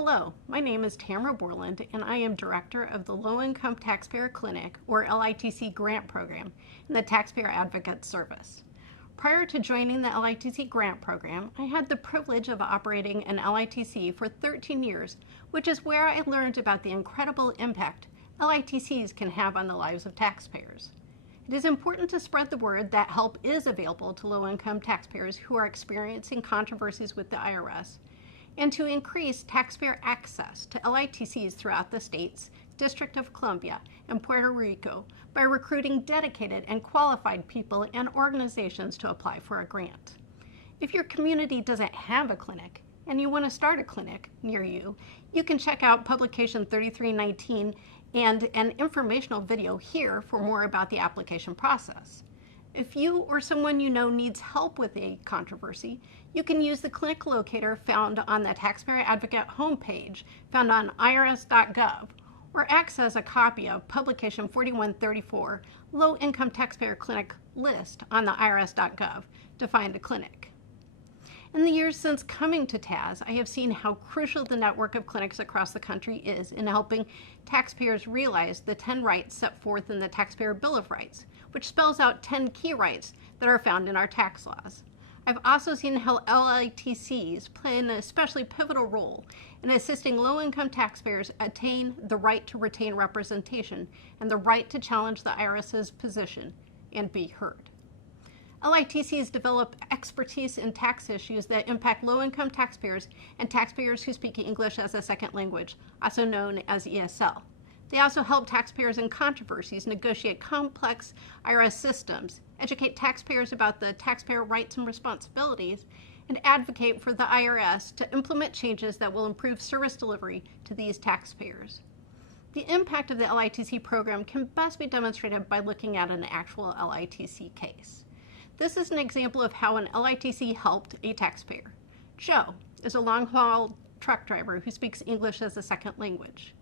Hello, my name is Tamara Borland, and I am Director of the Low Income Taxpayer Clinic, or LITC Grant Program, in the Taxpayer Advocate Service. Prior to joining the LITC Grant Program, I had the privilege of operating an LITC for 13 years, which is where I learned about the incredible impact LITCs can have on the lives of taxpayers. It is important to spread the word that help is available to low-income taxpayers who are experiencing controversies with the IRS, and to increase taxpayer access to LITCs throughout the states, District of Columbia, and Puerto Rico by recruiting dedicated and qualified people and organizations to apply for a grant. If your community doesn't have a clinic and you want to start a clinic near you, you can check out Publication 3319 and an informational video here for more about the application process. If you or someone you know needs help with a controversy, you can use the clinic locator found on the Taxpayer Advocate homepage found on irs.gov, or access a copy of Publication 4134, Low Income Taxpayer Clinic List on the irs.gov to find a clinic. In the years since coming to TAS, I have seen how crucial the network of clinics across the country is in helping taxpayers realize the 10 rights set forth in the Taxpayer Bill of Rights, which spells out 10 key rights that are found in our tax laws. I've also seen how LITCs play an especially pivotal role in assisting low-income taxpayers attain the right to retain representation and the right to challenge the IRS's position and be heard. LITCs develop expertise in tax issues that impact low-income taxpayers and taxpayers who speak English as a second language, also known as ESL. They also help taxpayers in controversies negotiate complex IRS systems, educate taxpayers about the taxpayer rights and responsibilities, and advocate for the IRS to implement changes that will improve service delivery to these taxpayers. The impact of the LITC program can best be demonstrated by looking at an actual LITC case. This is an example of how an LITC helped a taxpayer. Joe is a long-haul truck driver who speaks English as a second language.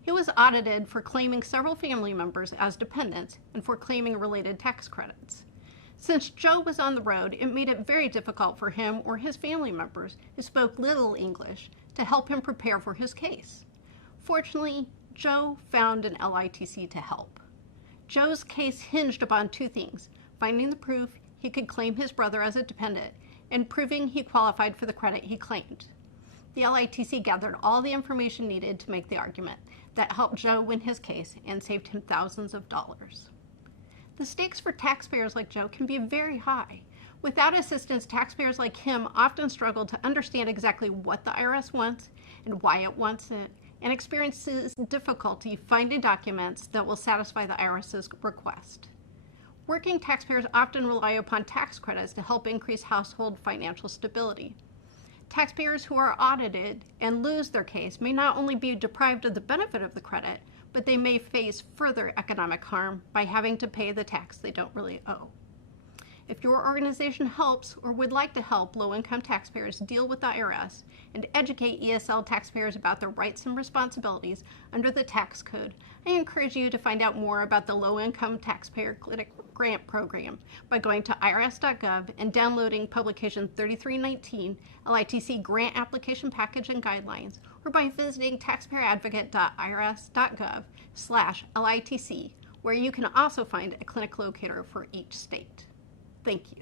He was audited for claiming several family members as dependents and for claiming related tax credits. Since Joe was on the road, it made it very difficult for him or his family members who spoke little English to help him prepare for his case. Fortunately, Joe found an LITC to help. Joe's case hinged upon two things: finding the proof he could claim his brother as a dependent and proving he qualified for the credit he claimed. The LITC gathered all the information needed to make the argument that helped Joe win his case and saved him thousands of dollars. The stakes for taxpayers like Joe can be very high. Without assistance, taxpayers like him often struggle to understand exactly what the IRS wants and why it wants it, and experiences difficulty finding documents that will satisfy the IRS's request. Working taxpayers often rely upon tax credits to help increase household financial stability. Taxpayers who are audited and lose their case may not only be deprived of the benefit of the credit, but they may face further economic harm by having to pay the tax they don't really owe. If your organization helps or would like to help low-income taxpayers deal with the IRS and educate ESL taxpayers about their rights and responsibilities under the tax code, I encourage you to find out more about the Low-Income Taxpayer Clinic Grant Program by going to irs.gov and downloading Publication 3319, LITC Grant Application Package and Guidelines, or by visiting taxpayeradvocate.irs.gov/LITC, where you can also find a clinic locator for each state. Thank you.